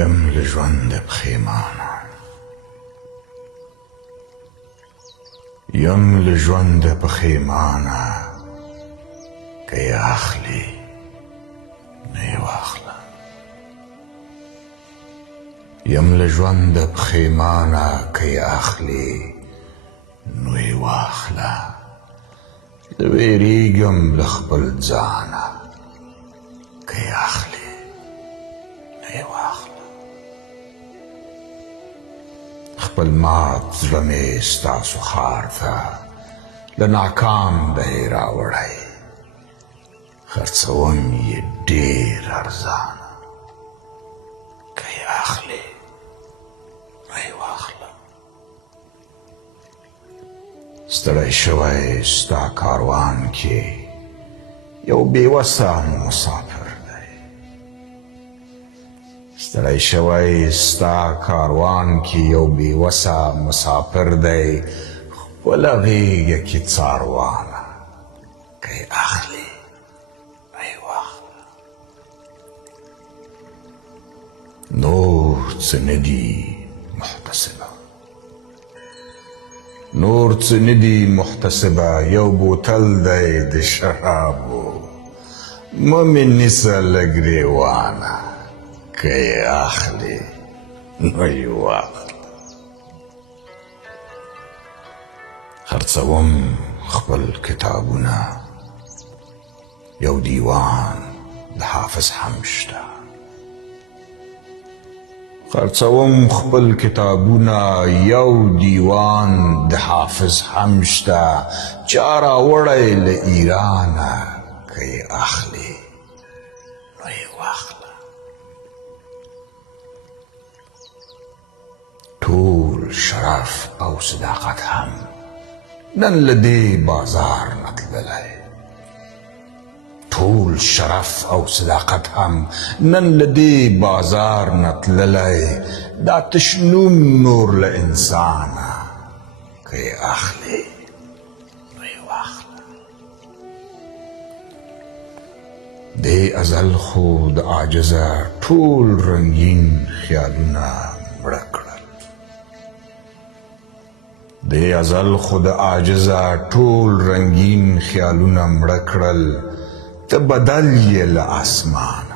یم له ژونده پښیمانه یم له ژونده پښیمانه که یې اخلي نه یې واخله یم له ژونده پښیمانه که یې اخلي نو یې واخله زه ویریږم له خپل ځانه که یې اخلي نه یې واخله خپل مات زړه مې ستاسو ښار ته له ناکام دی راوړی خرڅوم یې ډېر ارزانه که یې اخلي نو یې واخله ستړی شوی ستا کاروان کې یو بېوسه مسافر دی ستړی شوی ستا کاروان کې یو بېوسه مسافر دی خپله غېږه کې څاروانه که یې اخلي نو یې واخله نور څه نه دي محتسبه نور څه نه دي محتسبه یو بوتل دی د شرابو مه مې نیسه له ګرېوانه که یې اخلي نو یې واخله خرڅوم خپل کتابونه یو دیوان د حافظ هم شته خرڅوم خپل کتابونه یو دیوان د حافظ هم شته چا راوړی له ایرانه که یې اخلي نو یې واخله ټول شرف او صداقت هم نن له دې بازار نه تللی ټول شرف او صداقت هم نن له دې بازار نه تللی دا تش نوم نور له انسانه که یې اخلي نو یې واخله دې ازل خو د عاجزه ټول رنګین خیالونه مړه کړل دې ازل خو د عاجزه ټول رنګین خیالونه مړه کړل ته بدل یې له اسمان